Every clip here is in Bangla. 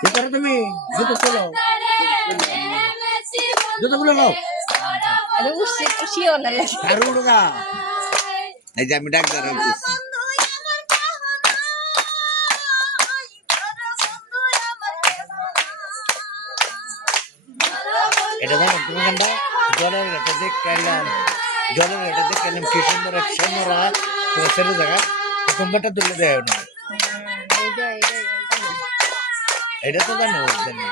কি করো তুমি? জুতো খোলো, জুতো খুলে নাও। আরে উঠছি খুশিও না লাগে। আর উঠো না। এই যে আমি ডাক্তার হইতেছি। এটা জানো তুমি গানটা? জলের ঘাটে দেখে এলাম, জলের ঘাটে দেখে এলাম কি সুন্দর এক শ্যামরা তোমার ছেলে জায়গা কুম্বারটা তুলে দেয় না। এটা তো জানো জানি।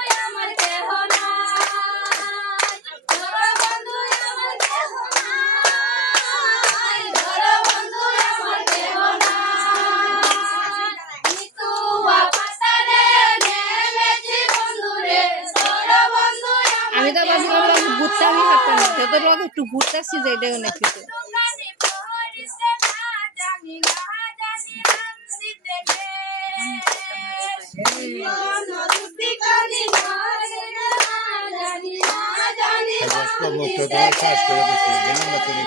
আমি তো ভাবছিলাম ঘুরতে আমি হাঁটতাম না যত লোক একটু ঘুরতে আসছি যে এটাই অনেক কিছু মুক্ত তোমার শ্বাস করে দিচ্ছি জানেন না তুমি?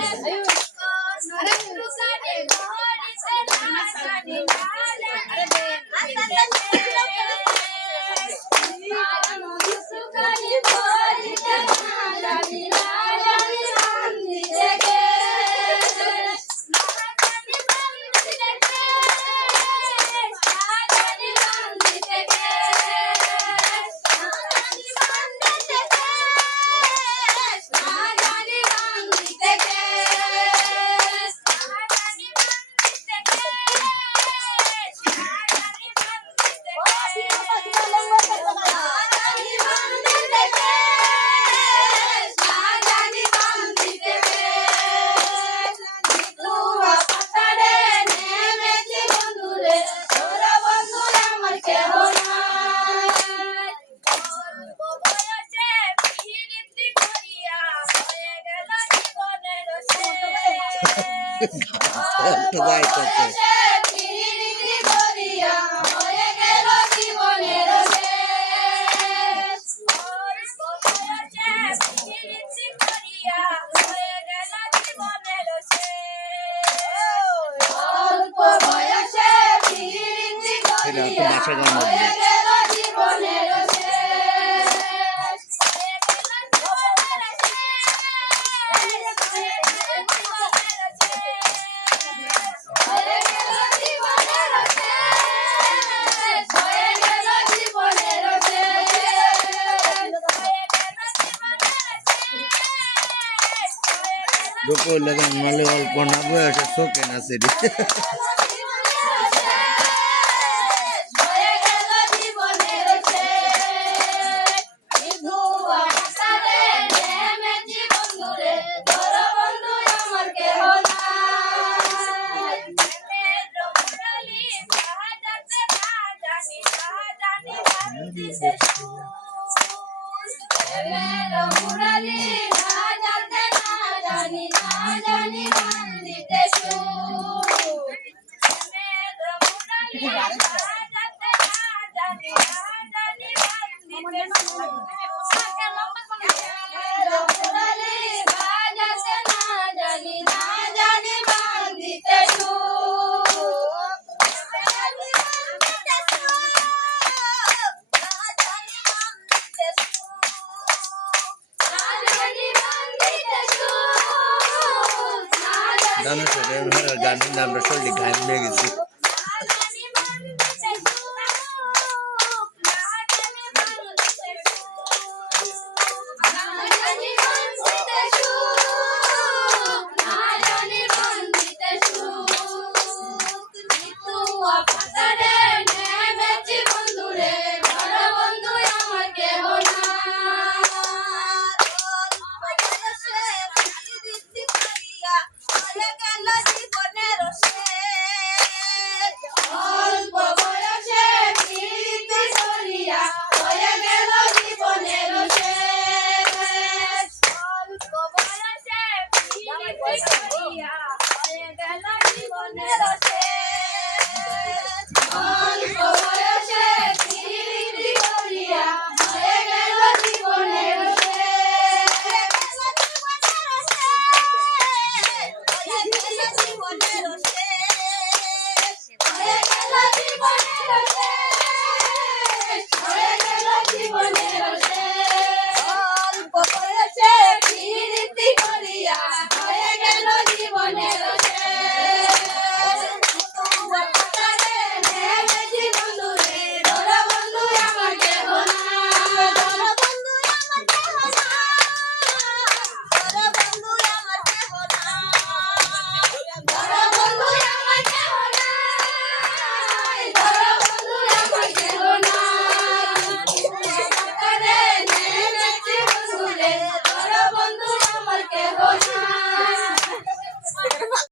তো যাইতেছে এটা তো বাসা গান মধ্যে দুটো লাগান মালে অল্প না বয়সে শোকে না সেটি জানো সেটা জানেন না আমরা শরীরে ঘাম লেগে গেছি